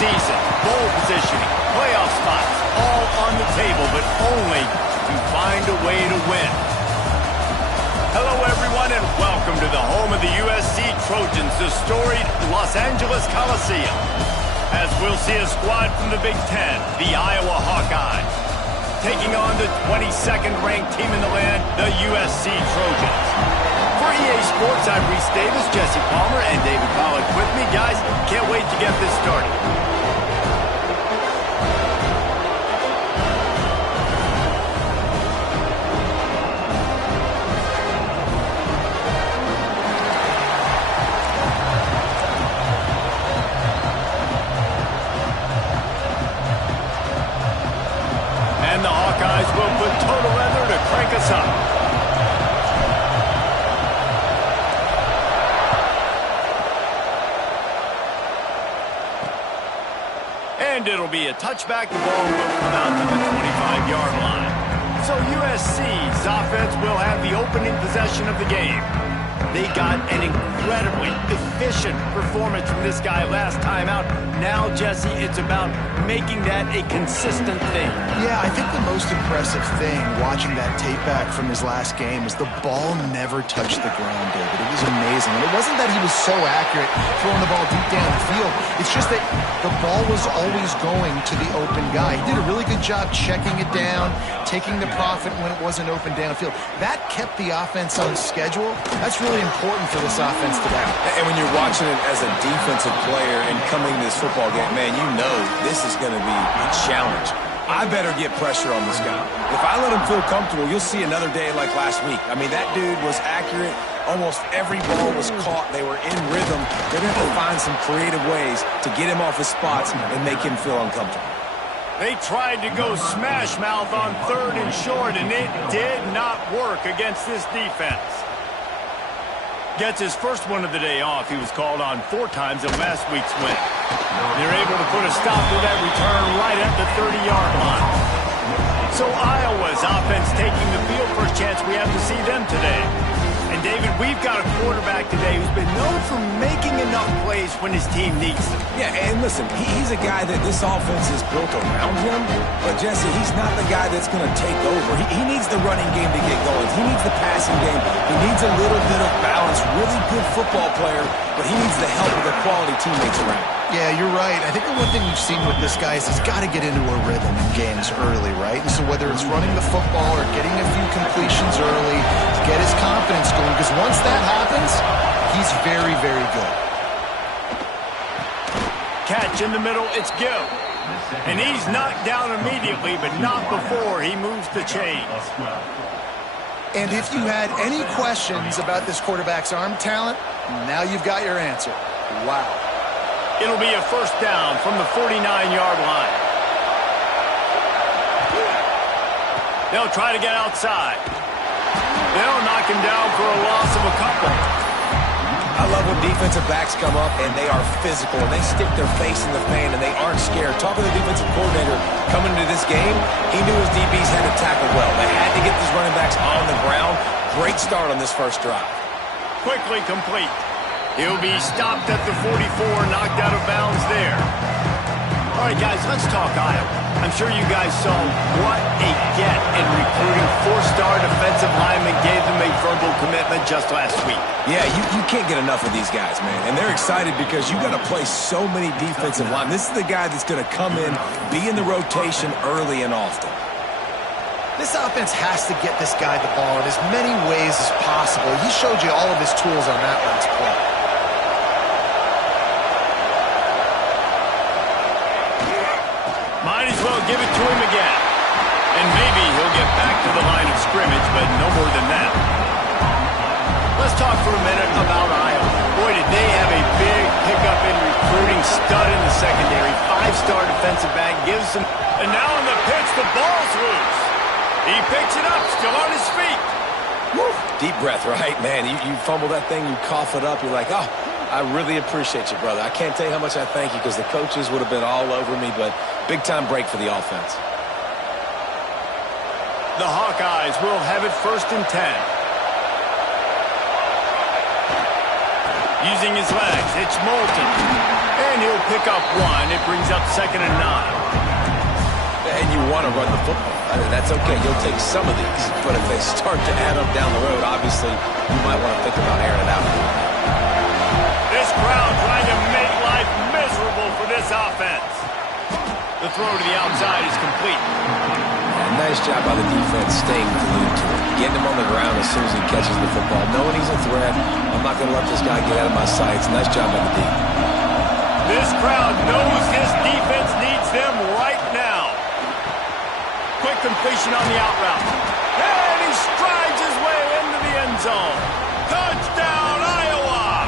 season, bowl positioning, playoff spots, all on the table, but only to find a way to win. Hello, everyone, and welcome to the home of the USC Trojans, the storied Los Angeles Coliseum. As we'll see a squad from the Big Ten, the Iowa Hawkeyes, taking on the 22nd ranked team in the land, the USC Trojans. For EA Sports, I'm Reese Davis, Jesse Palmer, and David Pollack with me. Guys, can't wait to get this started. And the Hawkeyes will put total leather to crank us up. And it'll be a touchback. The ball will come out to the 25-yard line. So USC's offense will have the opening possession of the game. They got an incredibly efficient performance from this guy last time out. Now, Jesse, it's about making that a consistent thing. Yeah, I think the most impressive thing watching that tape back from his last game is the ball never touched the ground, David. It was amazing. And it wasn't that he was so accurate throwing the ball deep down the field. It's just that the ball was always going to the open guy. He did a really good job checking it down, taking the profit when it wasn't open downfield. That kept the offense on schedule. That's really important for this offense today. And when you're watching it as a defensive player and coming to this football game, man, you know this is going to be a challenge. I better get pressure on this guy. If I let him feel comfortable, you'll see another day like last week. I mean, that dude was accurate. Almost every ball was caught. They were in rhythm. They're going to have to find some creative ways to get him off his spots and make him feel uncomfortable. They tried to go smash mouth on 3rd and short, and it did not work against this defense. Gets his first one of the day off. He was called on 4 times in last week's win. They're able to put a stop to that return right at the 30-yard line. So Iowa's offense taking the field. First chance we have to see them today. And David, we've got a quarterback today who's been known for making enough plays when his team needs them. Yeah, and listen, he's a guy that this offense is built around him. But, Jesse, he's not the guy that's going to take over. He needs the running game to get going. He needs the passing game. He needs a little bit of balance. Really good football player, but he needs the help of the quality teammates around him. Yeah, you're right. I think the one thing we've seen with this guy is he's got to get into a rhythm in games early, right? And so whether it's running the football or getting a few completions early to get his confidence going, because once that happens, he's very, very good. Catch in the middle, it's Gill. And he's knocked down immediately, but not before he moves the chains. And if you had any questions about this quarterback's arm talent, now you've got your answer. Wow. It'll be a first down from the 49-yard line. They'll try to get outside. They'll knock him down for a loss of a couple. I love when defensive backs come up and they are physical and they stick their face in the fan and they aren't scared. Talking to the defensive coordinator coming into this game, he knew his DBs had to tackle well. They had to get these running backs on the ground. Great start on this first drive. Quickly complete. He'll be stopped at the 44, knocked out of bounds there. All right, guys, let's talk Iowa. I'm sure you guys saw what a get in recruiting. 4-star defensive lineman gave them a verbal commitment just last week. Yeah, you can't get enough of these guys, man. And they're excited because you got to play so many defensive line. This is the guy that's going to come in, be in the rotation early and often. This offense has to get this guy the ball in as many ways as possible. He showed you all of his tools on that last play. Might as well give it to him again. And maybe he'll get back to the line of scrimmage, but no more than that. Let's talk for a minute about Iowa. Boy, did they have a big pickup in recruiting. Stud in the secondary. 5-star defensive back gives them. And now on the pitch, the ball's loose. He picks it up, still on his feet. Woo. Deep breath, right? Man, you fumble that thing, you cough it up, you're like, oh, I really appreciate you, brother. I can't tell you how much I thank you because the coaches would have been all over me, but big-time break for the offense. The Hawkeyes will have it 1st and 10. Using his legs, it's Moulton. And he'll pick up one. It brings up 2nd and 9. And you want to run the football. I mean, that's okay. You'll take some of these. But if they start to add up down the road, obviously, you might want to think about airing it out. This crowd trying to make life miserable for this offense. The throw to the outside is complete. Yeah, nice job by the defense staying glued to it. Getting him on the ground as soon as he catches the football. Knowing he's a threat, I'm not going to let this guy get out of my sights. Nice job by the D. This crowd knows this defense needs them right now. Quick completion on the out route. And he strides his way into the end zone. Touchdown, Iowa!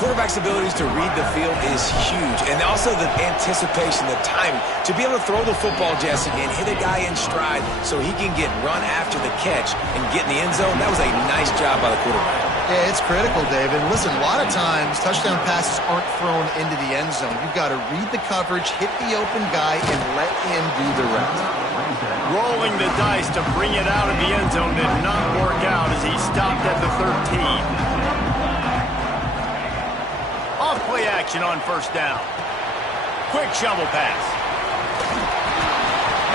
Quarterback's abilities to read the field is huge. And also the anticipation, the timing. To be able to throw the football, Jesse, and hit a guy in stride so he can get run after the catch and get in the end zone, that was a nice job by the quarterback. Yeah, it's critical, David. Listen, a lot of times touchdown passes aren't thrown into the end zone. You've got to read the coverage, hit the open guy, and let him do the rest. Rolling the dice to bring it out of the end zone did not work out as he stopped at the 13. Off play action on 1st down. Quick shovel pass.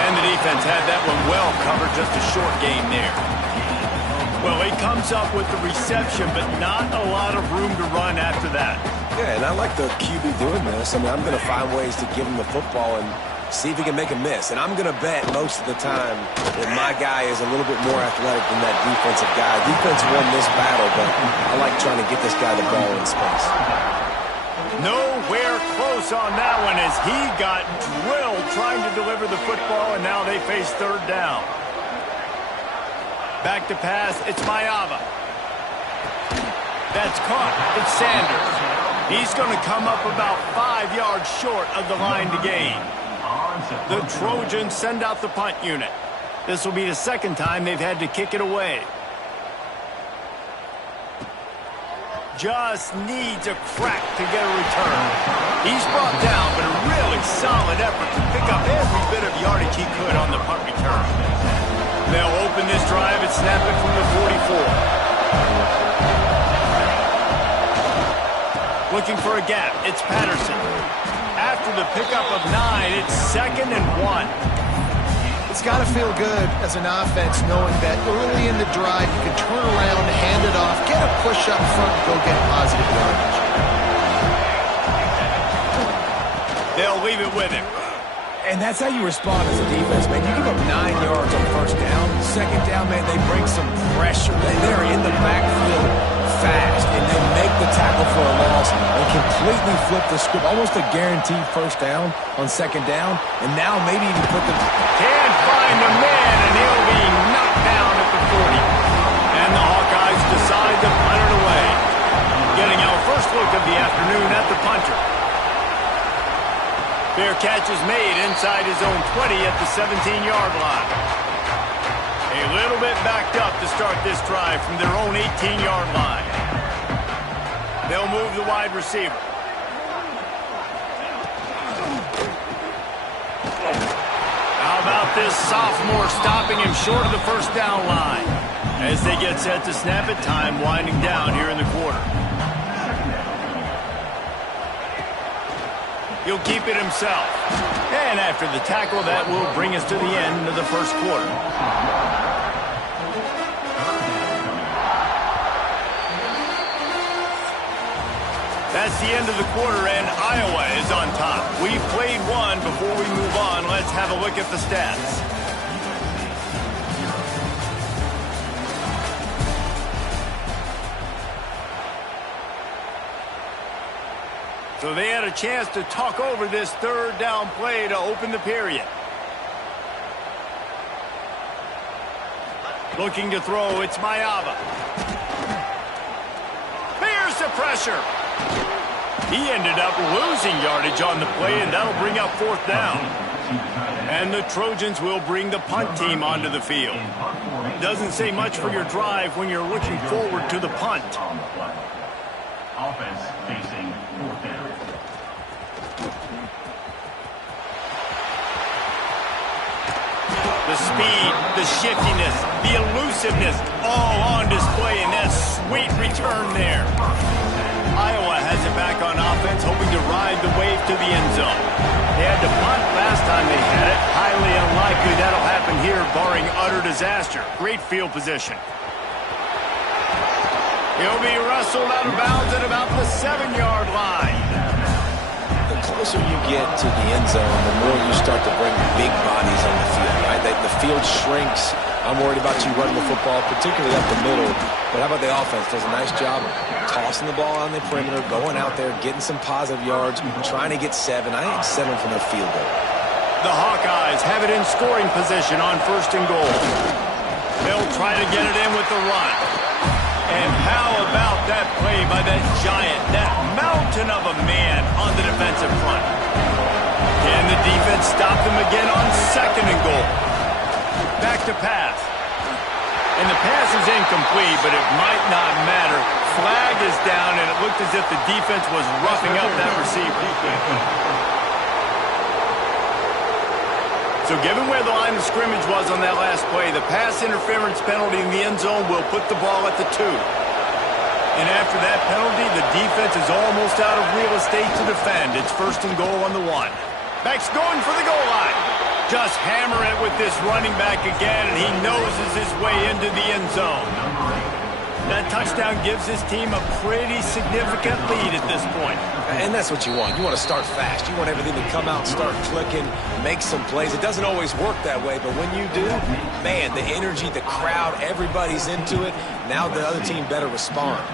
And the defense had that one well covered, just a short gain there. Well, he comes up with the reception, but not a lot of room to run after that. Yeah, and I like the QB doing this. I mean, I'm going to find ways to give him the football and see if he can make a miss. And I'm going to bet most of the time that my guy is a little bit more athletic than that defensive guy. Defense won this battle, but I like trying to get this guy the ball in space. Nowhere close on that one as he got drilled trying to deliver the football, and now they face 3rd down. Back to pass, it's Mayava. That's caught, it's Sanders. He's going to come up about 5 yards short of the line to gain. The Trojans send out the punt unit. This will be the 2nd time they've had to kick it away. Just needs a crack to get a return. He's brought down, but a really solid effort to pick up every bit of yardage he could on the punt return. They'll open this drive and snap it from the 44. Looking for a gap, it's Patterson. After the pickup of 9, it's 2nd and 1. It's got to feel good as an offense knowing that early in the drive you can turn around, hand it off, get a push up front, go get positive yardage. They'll leave it with him. And that's how you respond as a defense, man. You give up 9 yards on 1st down. 2nd down, man, they bring some pressure. They're in the backfield fast, and they make the tackle for a loss and completely flip the script. Almost a guaranteed 1st down on 2nd down, and now maybe even put them... Can't find the man, and he'll be knocked down at the 40. And the Hawkeyes decide to punt it away. Getting our first look of the afternoon at the punter. Fair catch is made inside his own 20 at the 17-yard line. A little bit backed up to start this drive from their own 18-yard line. They'll move the wide receiver. How about this sophomore stopping him short of the 1st down line? As they get set to snap it, time winding down here in the quarter. He'll keep it himself. And after the tackle, that will bring us to the end of the 1st quarter. That's the end of the quarter, and Iowa is on top. We've played one. Before we move on, let's have a look at the stats. So they had a chance to talk over this 3rd down play to open the period. Looking to throw, it's Mayava. Here's the pressure. He ended up losing yardage on the play, and that'll bring up 4th down. And the Trojans will bring the punt team onto the field. Doesn't say much for your drive when you're looking forward to the punt. Offense facing 4th down. The The speed, the shiftiness, the elusiveness, all on display in that sweet return there. Iowa has it back on offense, hoping to ride the wave to the end zone. They had to punt last time they had it. Highly unlikely that'll happen here, barring utter disaster. Great field position. He'll be wrestled out of bounds at about the 7-yard line. The closer you get to the end zone, the more you start to bring big bodies on the field, right? The field shrinks. I'm worried about you running the football, particularly up the middle. But how about the offense? Does a nice job tossing the ball on the perimeter, going out there, getting some positive yards, trying to get 7. I ain't settling for no field goal. The Hawkeyes have it in scoring position on 1st and goal. They'll try to get it in with the run. And how about that play by that giant, that mountain of a man on the defensive front? Can the defense stop them again on 2nd and goal? Back to pass. And the pass is incomplete, but it might not matter. Flag is down, and it looked as if the defense was roughing up that receiver. So given where the line of scrimmage was on that last play, the pass interference penalty in the end zone will put the ball at the 2. And after that penalty, the defense is almost out of real estate to defend. It's 1st and goal on the 1. Back's going for the goal line. Just hammer it with this running back again, and he noses his way into the end zone. That touchdown gives his team a pretty significant lead at this point. And that's what you want. You want to start fast. You want everything to come out and start clicking, make some plays. It doesn't always work that way, but when you do, man, the energy, the crowd, everybody's into it. Now the other team better respond.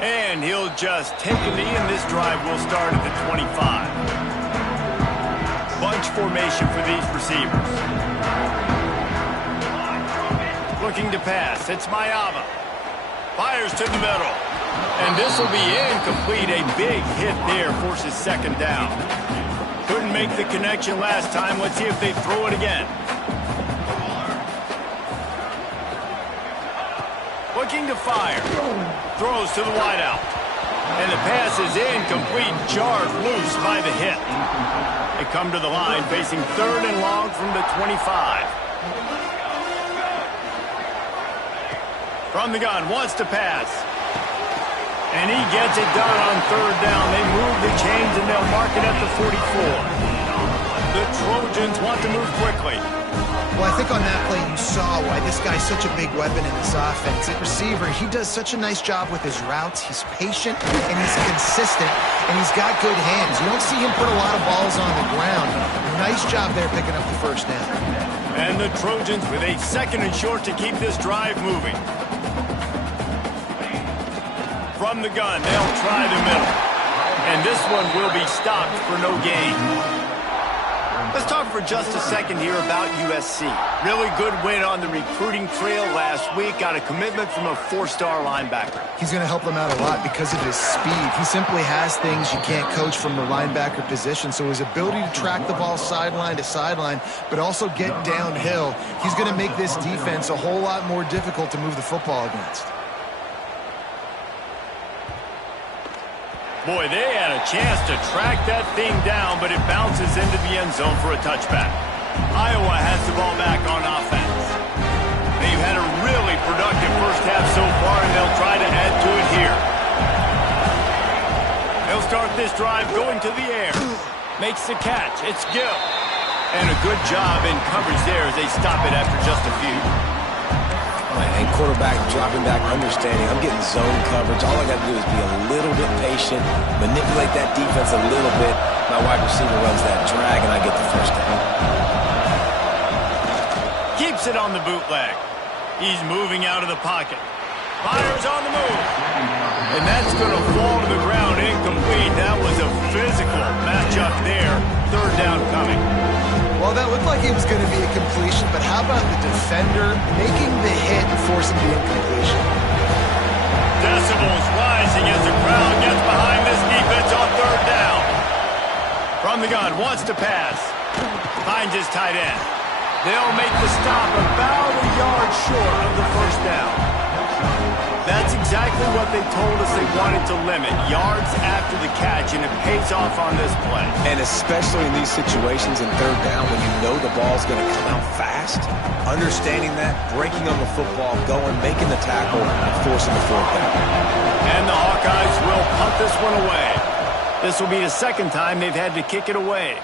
And he'll just take a knee, and this drive will start at the 25. Bunch formation for these receivers. Looking to pass. It's Mayava. Fires to the middle. And this will be incomplete. A big hit there forces 2nd down. Couldn't make the connection last time. Let's see if they throw it again. Looking to fire. Throws to the wideout. And the pass is incomplete. Jarred loose by the hit. They come to the line facing 3rd and long from the 25. From the gun, wants to pass. And he gets it done on 3rd down. They move the chains and they'll mark it at the 44. The Trojans want to move quickly. Well, I think on that play you saw why this guy's such a big weapon in this offense. At receiver, he does such a nice job with his routes. He's patient, and he's consistent, and he's got good hands. You don't see him put a lot of balls on the ground. Nice job there picking up the 1st down. And the Trojans with a 2nd and short to keep this drive moving. From the gun, they'll try the middle. And this one will be stopped for no gain. Let's talk for just a second here about USC. Really good win on the recruiting trail last week. Got a commitment from a 4-star linebacker. He's going to help them out a lot because of his speed. He simply has things you can't coach from the linebacker position. So his ability to track the ball sideline to sideline, but also get downhill, he's going to make this defense a whole lot more difficult to move the football against. Boy, they had a chance to track that thing down, but it bounces into the end zone for a touchback. Iowa has the ball back on offense. They've had a really productive first half so far, and they'll try to add to it here. They'll start this drive going to the air. Makes the catch. It's Gill. And a good job in coverage there as they stop it after just a few. And quarterback dropping back, understanding I'm getting zone coverage. All I got to do is be a little bit patient, manipulate that defense a little bit. My wide receiver runs that drag, and I get the 1st down. Keeps it on the bootleg. He's moving out of the pocket. Fires on the move. And that's going to fall to the ground incomplete. That was a physical matchup there. 3rd down coming. Well, that looked like it was going to be a completion, but how about the defender making the hit and forcing the incompletion? Decibels rising as the crowd gets behind this defense on 3rd down. From the gun, wants to pass. Finds his tight end. They'll make the stop about a yard short of the 1st down. That's exactly what they told us they wanted to limit. Yards after the catch, and it pays off on this play. And especially in these situations in third down when you know the ball's going to come out fast, understanding that, breaking on the football, going, making the tackle, and forcing the fourth down. And the Hawkeyes will punt this one away. This will be the second time they've had to kick it away.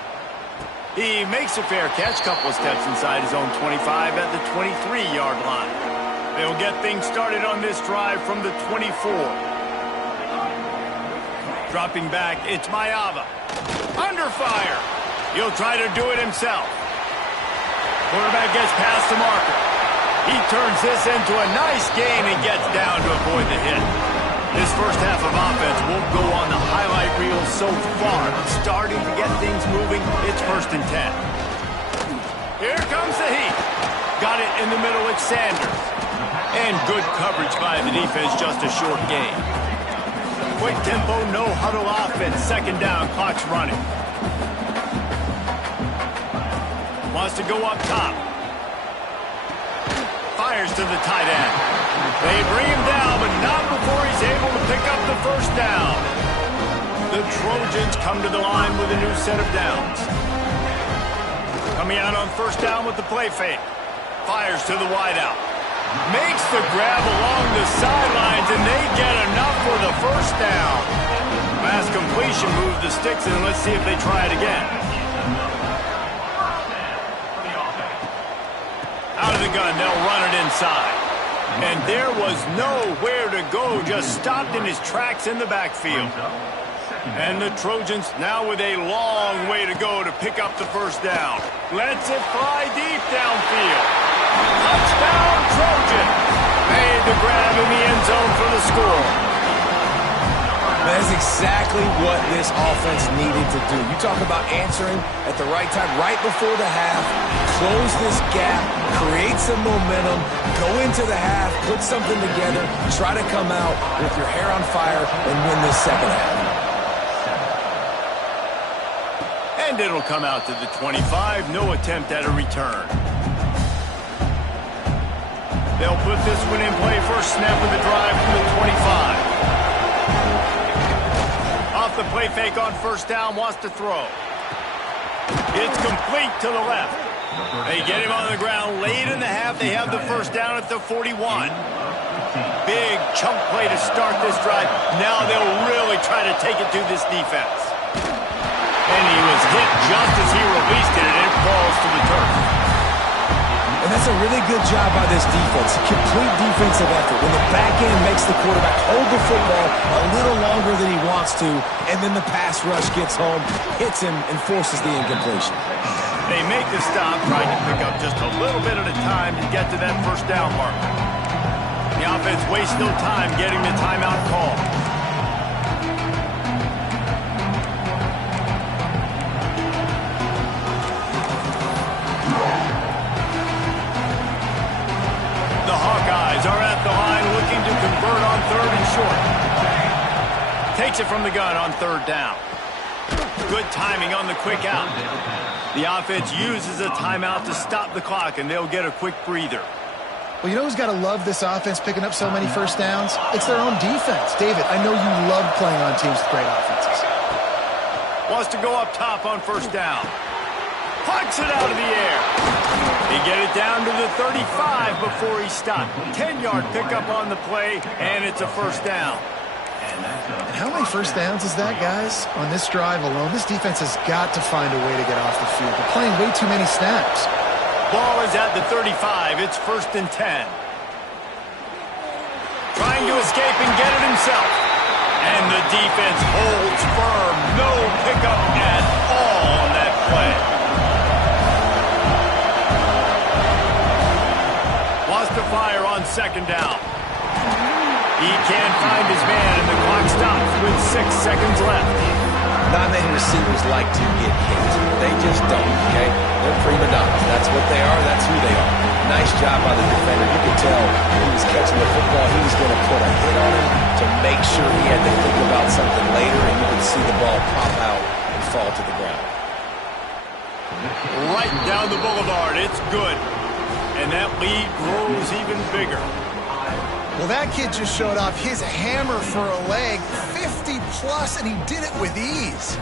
He makes a fair catch, couple of steps inside his own 25 at the 23-yard line. They'll get things started on this drive from the 24. Dropping back, it's Mayava. Under fire. He'll try to do it himself. Quarterback gets past the marker. He turns this into a nice gain and gets down to avoid the hit. This first half of offense won't go on the highlight reel so far. Starting to get things moving, it's 1st and 10. Here comes the heat. Got it in the middle with Sanders. And good coverage by the defense, just a short gain. Quick tempo, no huddle offense. 2nd down, clock's running. Wants to go up top. Fires to the tight end. They bring him down, but not before he's able to pick up the 1st down. The Trojans come to the line with a new set of downs. Coming out on 1st down with the play fake. Fires to the wideout. Makes the grab along the sidelines, and they get enough for the 1st down. Pass completion, move the sticks, and let's see if they try it again. Out of the gun, they'll run it inside. And there was nowhere to go, just stopped in his tracks in the backfield. And the Trojans now with a long way to go to pick up the 1st down. Lets it fly deep downfield. Touchdown, Trojan! Made the grab in the end zone for the score. That is exactly what this offense needed to do. You talk about answering at the right time, right before the half, close this gap, create some momentum, go into the half, put something together, try to come out with your hair on fire and win this 2nd half. And it'll come out to the 25, no attempt at a return. They'll put this one in play, first snap of the drive from the 25. Off the play fake on 1st down, wants to throw. It's complete to the left. They get him on the ground late in the half. They have the 1st down at the 41. Big chunk play to start this drive. Now they'll really try to take it to this defense. And he was hit just as he released it, and it falls to the turf. And that's a really good job by this defense. Complete defensive effort. When the back end makes the quarterback hold the football a little longer than he wants to, and then the pass rush gets home, hits him, and forces the incompletion. They make the stop, trying to pick up just a little bit at a time to get to that 1st down mark. The offense wastes no time getting the timeout call. Are at the line looking to convert on 3rd and short. Takes it from the gun on 3rd down. Good timing on the quick out. The offense uses a timeout to stop the clock, and they'll get a quick breather. Well, you know who's got to love this offense picking up so many 1st downs? It's their own defense. David, I know you love playing on teams with great offenses. Wants to go up top on 1st down. Pucks it out of the air. He get it down to the 35 before he stopped. 10-yard pickup on the play, and it's a 1st down. And how many 1st downs is that, guys? On this drive alone, this defense has got to find a way to get off the field. They're playing way too many snaps. Ball is at the 35. It's 1st and 10. Trying to escape and get it himself. And the defense holds firm. No pickup at all on that play. Wants to fire on 2nd down. He can't find his man, and the clock stops with 6 seconds left. Not many receivers like to get hit. They just don't, okay? They're prima donnas. That's what they are. That's who they are. Nice job by the defender. You could tell when he was catching the football, he was going to put a hit on him to make sure he had to think about something later, and you could see the ball pop out and fall to the ground. Right down the boulevard. It's good. And that lead grows even bigger. Well, that kid just showed off his hammer for a leg, 50 plus, and he did it with ease.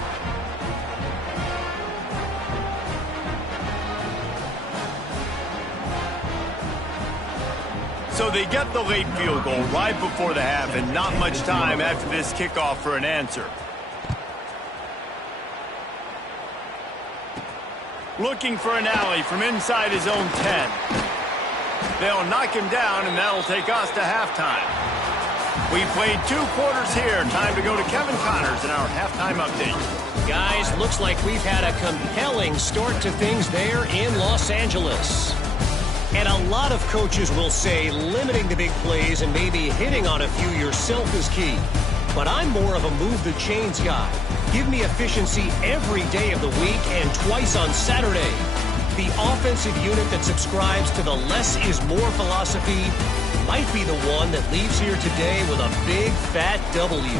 So they get the late field goal right before the half, and not much time after this kickoff for an answer. Looking for an alley from inside his own 10. They'll knock him down, and that'll take us to halftime. We played 2 quarters here. Time to go to Kevin Connors in our halftime update. Guys, looks like we've had a compelling start to things there in Los Angeles. And a lot of coaches will say limiting the big plays and maybe hitting on a few yourself is key. But I'm more of a move the chains guy. Give me efficiency every day of the week and twice on Saturday. The offensive unit that subscribes to the less is more philosophy might be the one that leaves here today with a big fat W.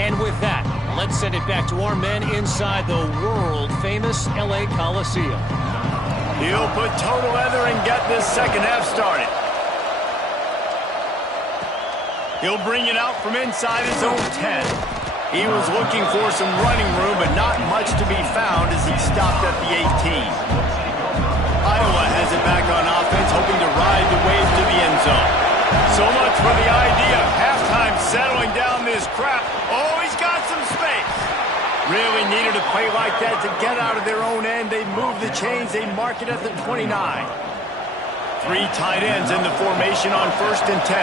And with that, let's send it back to our men inside the world-famous LA Coliseum. He'll put total leather and get this second half started. He'll bring it out from inside his own 10. He was looking for some running room, but not much to be found as he stopped at the 18. Iowa has it back on offense, hoping to ride the wave to the end zone. So much for the idea of halftime settling down this crowd. Oh, he's got some space. Really needed a play like that to get out of their own end. They move the chains. They mark it at the 29. 3 tight ends in the formation on 1st and 10.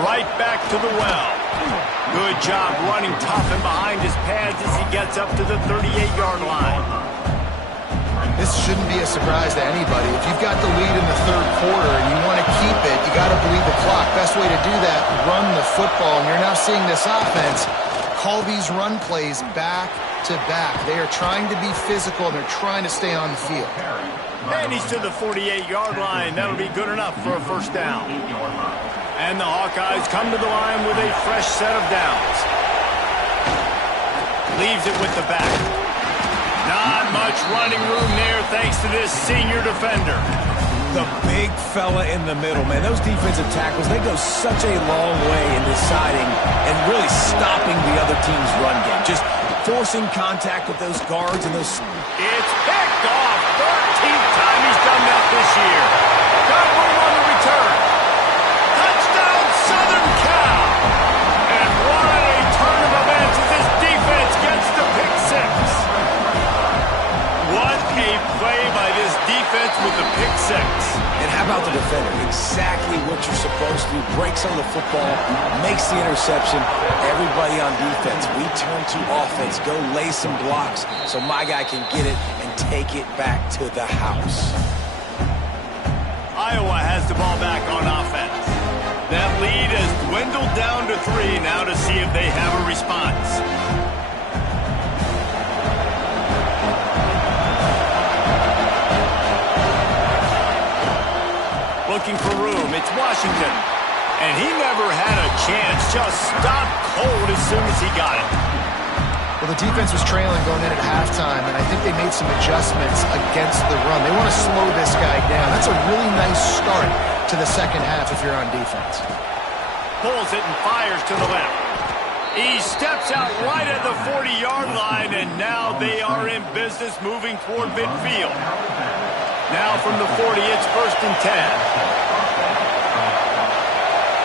Right back to the well. Good job running tough and behind his pads as he gets up to the 38-yard line. This shouldn't be a surprise to anybody. If you've got the lead in the 3rd quarter and you want to keep it, you got to bleed the clock. Best way to do that, run the football. And you're now seeing this offense call these run plays back to back. They are trying to be physical, and they're trying to stay on the field. And he's to the 48-yard line. That'll be good enough for a first down. And the Hawkeyes come to the line with a fresh set of downs. Leaves it with the back. Not much running room there thanks to this senior defender. The big fella in the middle, man. Those defensive tackles, they go such a long way in deciding and really stopping the other team's run game. Just forcing contact with those guards and those... It's picked off. 13th time he's done that this year. Got room on the return. Touchdown, Southern Cal. And what a turn of events as this defense gets the pick 6. What a play by this defense with the pick 6. And how about the defender? Exactly what you're supposed to do. Breaks on the football, makes the interception. Everybody on defense, we turn to offense. Go lay some blocks so my guy can get it and take it back to the house. Iowa has the ball back on offense. That lead has dwindled down to 3 now to see if they have a response. Looking for room. It's Washington. And he never had a chance. Just stopped cold as soon as he got it. Well, the defense was trailing going in at halftime, and I think they made some adjustments against the run. They want to slow this guy down. That's a really nice start to the second half if you're on defense. Pulls it and fires to the left. He steps out right at the 40-yard line, and now they are in business moving toward midfield. Now from the 40, it's 1st and 10.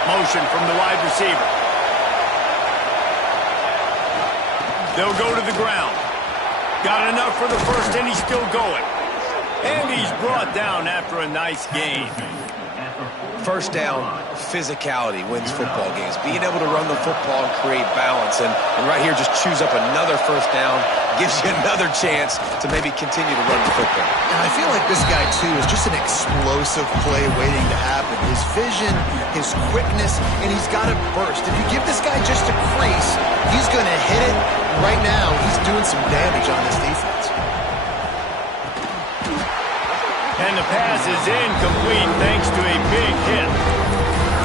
Motion from the wide receiver. They'll go to the ground. Got enough for the first, and he's still going. And he's brought down after a nice gain. First down, physicality wins football games. Being able to run the football and create balance. And right here, just choose up another first down. Gives you another chance to maybe continue to run the football. And I feel like this guy, too, is just an explosive play waiting to happen. His vision, his quickness, and he's got a burst. If you give this guy just a crease, he's going to hit it. Right now, he's doing some damage on this defense. And the pass is incomplete thanks to a big hit.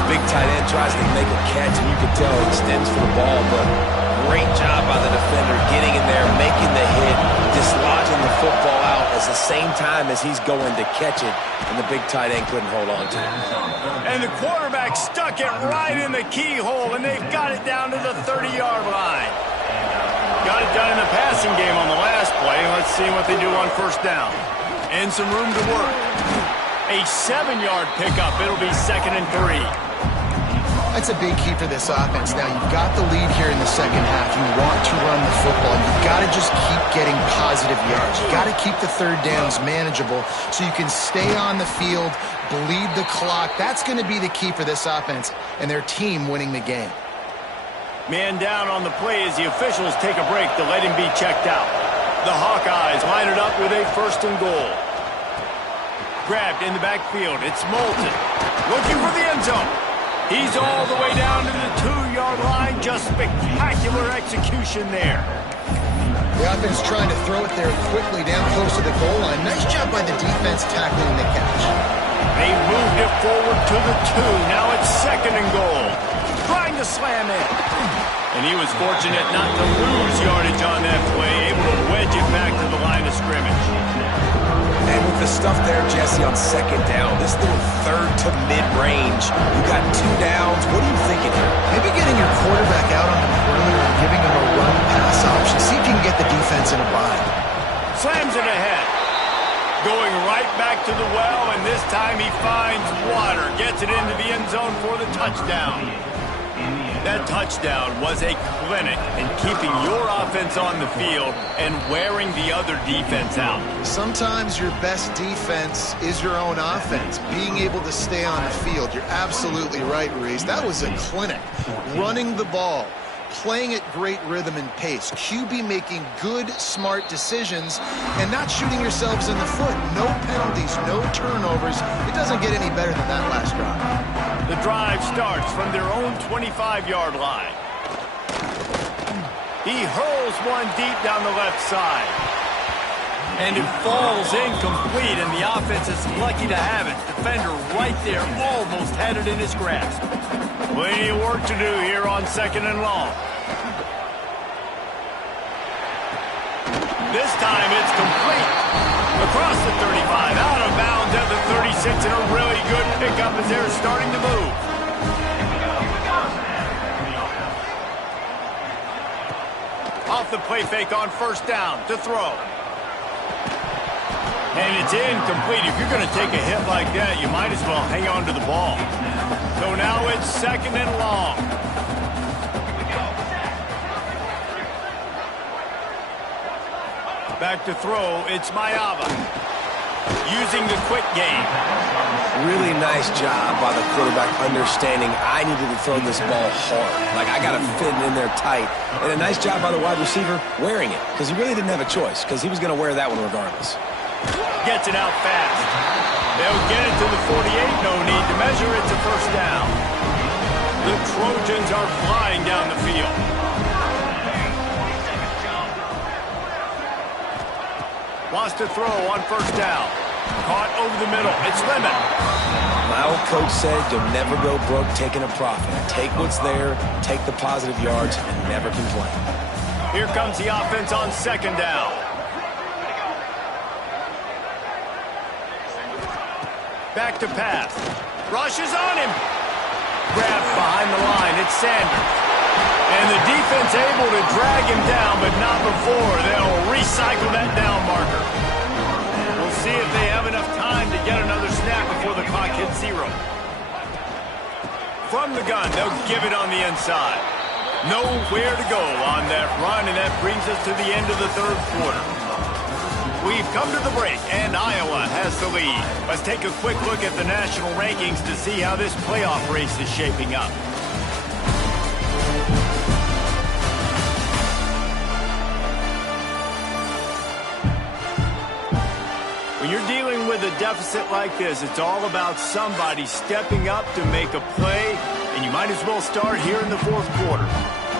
Big tight end tries to make a catch, and you can tell he extends for the ball, but great job by the defender getting in there, making the hit, dislodging the football out as at the same time as he's going to catch it, and the big tight end couldn't hold on to it. And the quarterback stuck it right in the keyhole, and they've got it down to the 30-yard line. Got it done in the passing game on the last play. Let's see what they do on first down. And some room to work. A 7-yard pickup. It'll be 2nd and 3. That's a big key for this offense. Now, you've got the lead here in the second half. You want to run the football. You've got to just keep getting positive yards. You've got to keep the third downs manageable so you can stay on the field, bleed the clock. That's going to be the key for this offense and their team winning the game. Man down on the play as the officials take a break to let him be checked out. The Hawkeyes line it up with a 1st and goal. Grabbed in the backfield. It's Moulton looking for the end zone. He's all the way down to the 2-yard line. Just spectacular execution there. The offense trying to throw it there quickly down close to the goal line. Nice job by the defense tackling the catch. They moved it forward to the 2. Now it's 2nd and goal. Trying to slam in. And he was fortunate not to lose yardage on that play. Able to wedge it back to the line of scrimmage. And with the stuff there, Jesse, on 2nd down, this little 3rd to mid-range, you got 2 downs. What are you thinking here? Maybe getting your quarterback out on the perimeter and giving him a run-pass option. See if you can get the defense in a bind. Slams it ahead. Going right back to the well, and this time he finds water. Gets it into the end zone for the touchdown. That touchdown was a clinic in keeping your offense on the field and wearing the other defense out. Sometimes your best defense is your own offense, being able to stay on the field. You're absolutely right, Reese. That was a clinic. Running the ball, playing at great rhythm and pace. QB making good, smart decisions and not shooting yourselves in the foot. No penalties, no turnovers. It doesn't get any better than that last drive. The drive starts from their own 25-yard line. He hurls one deep down the left side. And it falls incomplete, and the offense is lucky to have it. Defender right there, almost had it in his grasp. Plenty of work to do here on 2nd and long. This time it's complete. Across the 35, out of bounds at the 36, and a really good pickup as they're starting to move. Off the play fake on 1st down to throw. And it's incomplete. If you're going to take a hit like that, you might as well hang on to the ball. So now it's 2nd and long. Back to throw, it's Mayava. Using the quick game. Really nice job by the quarterback understanding I needed to throw this ball hard. Like, I got to fit it in there tight. And a nice job by the wide receiver wearing it, because he really didn't have a choice, because he was going to wear that one regardless. Gets it out fast. They'll get it to the 48. No need to measure. It's a 1st down. The Trojans are flying down the field. Wants to throw on 1st down. Caught over the middle. It's Lemon. My old coach said you'll never go broke taking a profit. Take what's there, take the positive yards, and never complain. Here comes the offense on 2nd down. Back to pass. Rush is on him. Grabbed behind the line. It's Sanders. And the defense able to drag him down, but not before. They'll recycle that down marker. We'll see if they have enough time to get another snap before the clock hits 0. From the gun, they'll give it on the inside. Nowhere to go on that run, and that brings us to the end of the 3rd quarter. We've come to the break, and Iowa has the lead. Let's take a quick look at the national rankings to see how this playoff race is shaping up. When you're dealing with a deficit like this, it's all about somebody stepping up to make a play, and you might as well start here in the 4th quarter.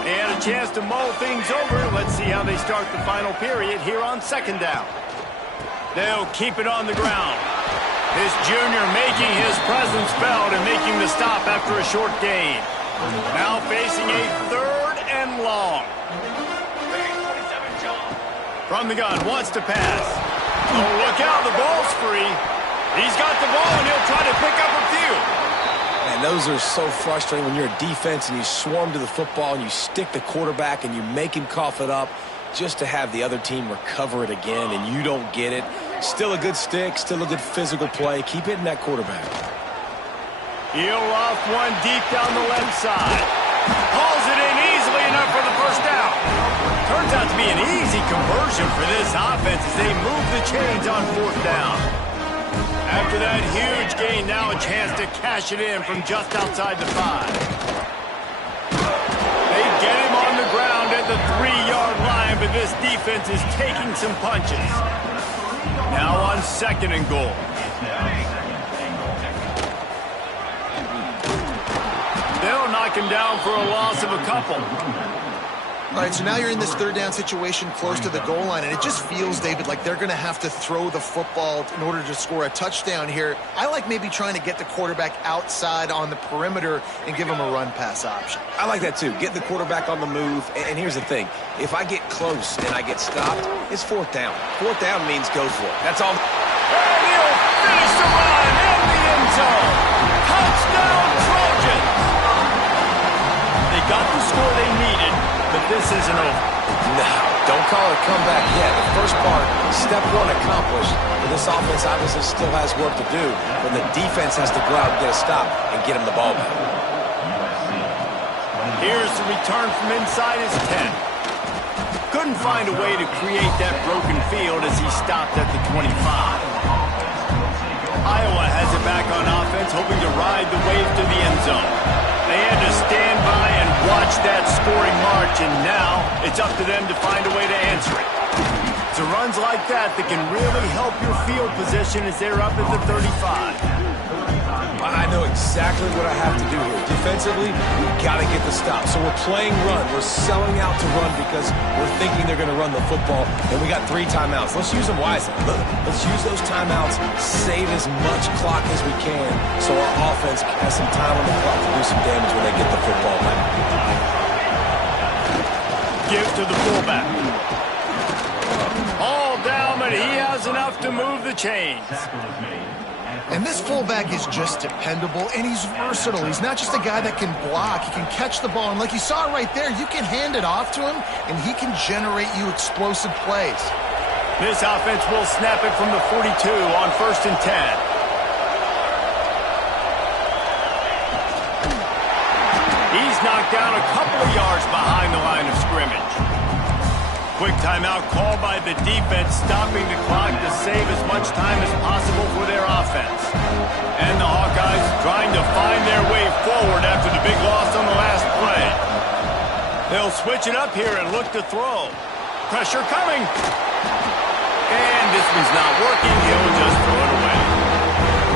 They had a chance to mull things over. Let's see how they start the final period here on 2nd down. They'll keep it on the ground. This junior making his presence felt and making the stop after a short gain. Now facing a 3rd and long. From the gun, wants to pass. Oh, look out, the ball's free. He's got the ball, and he'll try to pick up a few. And those are so frustrating when you're a defense and you swarm to the football and you stick the quarterback and you make him cough it up just to have the other team recover it again and you don't get it. Still a good stick, still a good physical play. Keep hitting that quarterback. He'll off one deep down the left side. Hauls it in easily enough for the first down. Turns out to be an easy conversion for this offense as they move the chains on fourth down. After that huge gain, now a chance to cash it in from just outside the 5. They get him on the ground at the 3-yard line, but this defense is taking some punches. Now on 2nd and goal. They'll knock him down for a loss of a couple. All right, so now you're in this 3rd down situation close to the goal line, and it just feels, David, like they're going to have to throw the football in order to score a touchdown here. I like maybe trying to get the quarterback outside on the perimeter and give him a run-pass option. I like that too. Get the quarterback on the move. And here's the thing. If I get close and I get stopped, it's 4th down. 4th down means go for it. That's all. And he'll finish the run in the end zone. Touchdown, Trojans! They got the score they needed, but this isn't over. No, don't call it a comeback yet. The first part, step 1 accomplished. But this offense obviously still has work to do. But the defense has to go out and get a stop and get him the ball back. Here's the return from inside his 10. Couldn't find a way to create that broken field as he stopped at the 25. Iowa has it back on offense, hoping to ride the wave to the end zone. They had to stand by and watch that scoring march, and now it's up to them to find a way to answer it. It's runs like that that can really help your field position as they're up at the 35. I know exactly what I have to do here. Defensively, we've got to get the stop. So we're playing run. We're selling out to run because we're thinking they're going to run the football, and we got 3 timeouts. Let's use them wisely. Let's use those timeouts, save as much clock as we can so our offense has some time on the clock to do some damage when they get the football back. Give to the fullback. All down, but he has enough to move the chains. And this fullback is just dependable, and he's versatile. He's not just a guy that can block. He can catch the ball, and like you saw right there, you can hand it off to him, and he can generate you explosive plays. This offense will snap it from the 42 on 1st and 10. He's knocked down a couple of yards behind the line of scrimmage. Quick timeout called by the defense, stopping the clock to save as much time as possible for their offense. And the Hawkeyes trying to find their way forward after the big loss on the last play. They'll switch it up here and look to throw. Pressure coming. And this one's not working. He'll just throw it away.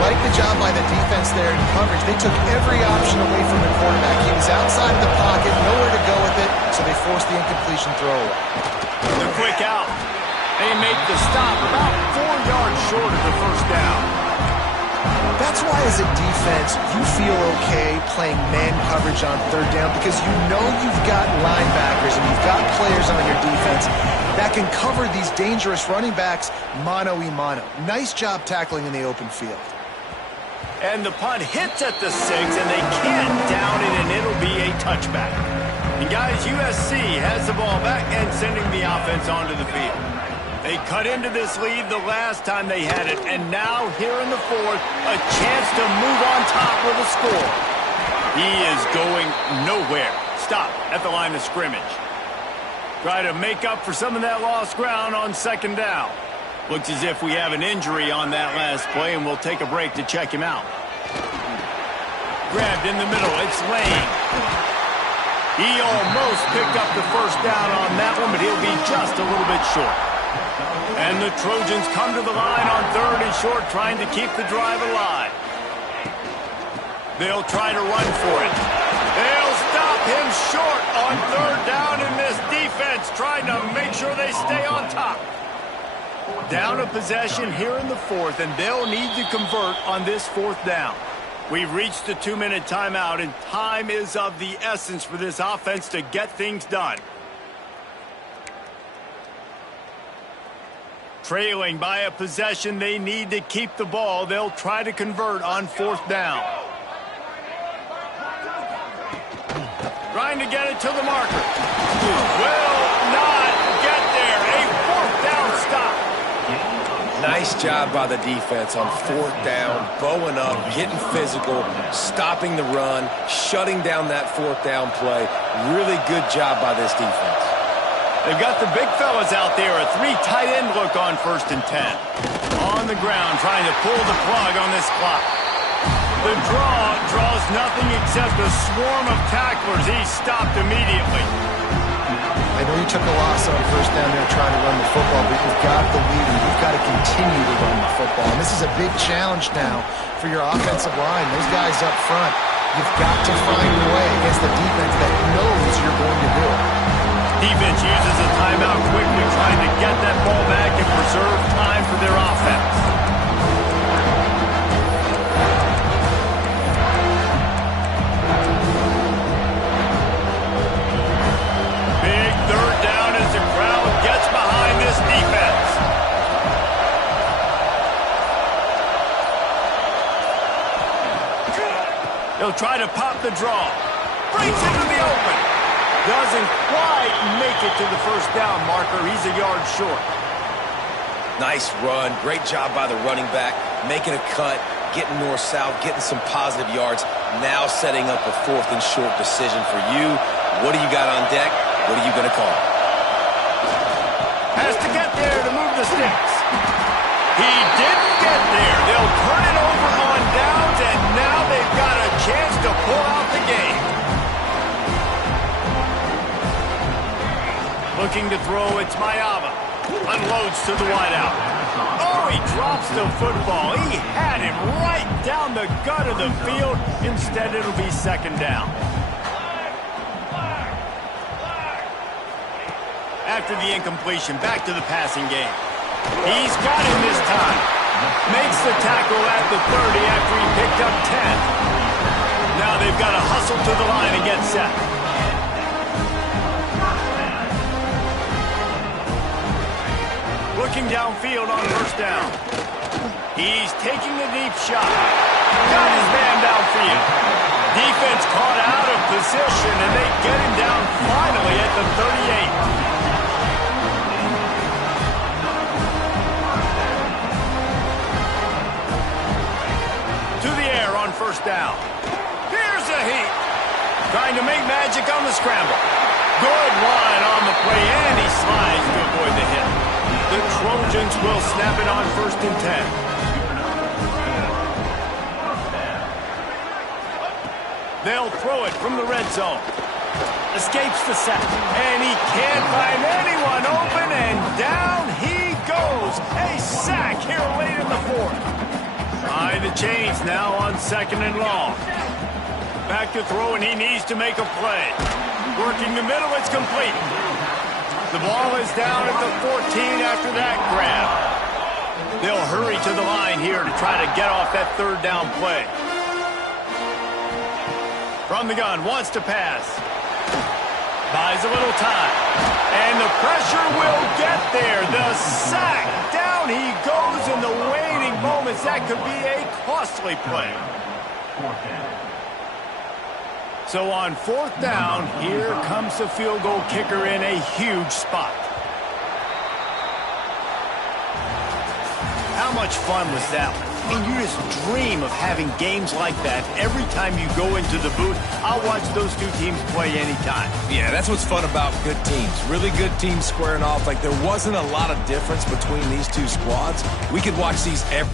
Like the job by the defense there in coverage. They took every option away from the quarterback. He was outside of the pocket, nowhere to go with it, so they forced the incompletion throw away. The quick out. They make the stop about 4 yards short of the first down. That's why as a defense, you feel okay playing man coverage on 3rd down because you know you've got linebackers and you've got players on your defense that can cover these dangerous running backs mano-a-mano. Nice job tackling in the open field. And the punt hits at the 6, and they can't down it, and it'll be a touchback. And guys, USC has the ball back and sending the offense onto the field. They cut into this lead the last time they had it, and now here in the 4th, a chance to move on top with a score. He is going nowhere. Stop at the line of scrimmage. Try to make up for some of that lost ground on 2nd down. Looks as if we have an injury on that last play, and we'll take a break to check him out. Grabbed in the middle, it's Lane. He almost picked up the first down on that one, but he'll be just a little bit short. And the Trojans come to the line on 3rd and short, trying to keep the drive alive. They'll try to run for it. They'll stop him short on 3rd down, and this defense trying to make sure they stay on top. Down a possession here in the 4th, and they'll need to convert on this 4th down. We've reached the 2-minute timeout, and time is of the essence for this offense to get things done. Trailing by a possession, they need to keep the ball. They'll try to convert on 4th down. Trying to get it to the marker. Will not get there. A 4th down stop. Nice job by the defense on 4th down, bowing up, getting physical, stopping the run, shutting down that 4th down play. Really good job by this defense. They've got the big fellas out there. A 3 tight end look on 1st and 10. On the ground, trying to pull the plug on this clock. The draw draws nothing except a swarm of tacklers. He's stopped immediately. I know you took a loss on 1st down there trying to run the football, but you've got the lead and you've got to continue to run the football. And this is a big challenge now for your offensive line. Those guys up front, you've got to find a way against the defense that knows you're going to do it. Defense uses a timeout quickly, trying to get that ball back and preserve time for their offense. Big 3rd down as the crowd gets behind this defense. They'll try to pop the draw. Breaks into the open. Doesn't quite make it to the 1st down marker. He's a yard short. Nice run. Great job by the running back, making a cut, getting north-south, getting some positive yards. Now setting up a 4th and short decision for you. What do you got on deck? What are you going to call? Has to get there to move the sticks. He didn't get there. They'll turn it over on downs, and now they've got a chance to pull out the game. Looking to throw, it's Mayava. Unloads to the wideout. Oh, he drops the football. He had him right down the gut of the field. Instead, it'll be 2nd down. After the incompletion, back to the passing game. He's got him this time. Makes the tackle at the 30 after he picked up 10. Now they've got to hustle to the line and get set. Looking downfield on 1st down. He's taking the deep shot. Got his man downfield. Defense caught out of position, and they get him down finally at the 38. To the air on 1st down. Here's a heat. Trying to make magic on the scramble. Good line on the play, and he slides to avoid the hit. The Trojans will snap it on 1st and 10. They'll throw it from the red zone. Escapes the sack, and he can't find anyone open, and down he goes. A sack here late in the 4th. Behind the chains now on 2nd and long. Back to throw, and he needs to make a play. Working the middle, it's complete. The ball is down at the 14 after that grab. They'll hurry to the line here to try to get off that 3rd down play. From the gun, wants to pass. Buys a little time. And the pressure will get there. The sack. Down he goes in the waning moments. That could be a costly play. So on 4th down, here comes the field goal kicker in a huge spot. How much fun was that one? I mean, you just dream of having games like that every time you go into the booth. I'll watch those two teams play anytime. Yeah, that's what's fun about good teams. Really good teams squaring off. Like, there wasn't a lot of difference between these two squads. We could watch these every